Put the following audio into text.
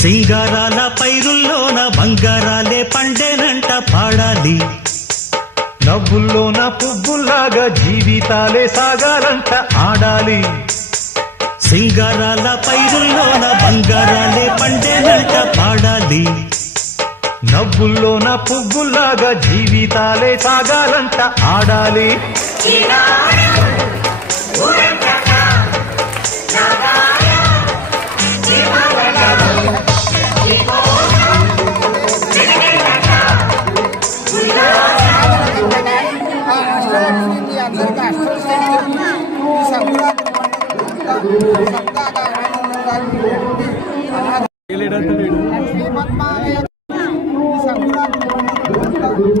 సింగారాల పైరుల్లోన బంగారాలే పండేనంట పాడాలి. నవ్వుల్లోన పువ్వుల్లాగా జీవితాలే సాగాలంట ఆడాలి. సింగారాల పైరుల్లోన బంగారాలే పండేనంట పాడాలి. నవ్వుల్లోన పువ్వుల్లాగా జీవితాలే సాగాలంట ఆడాలి. సంక్రాంతి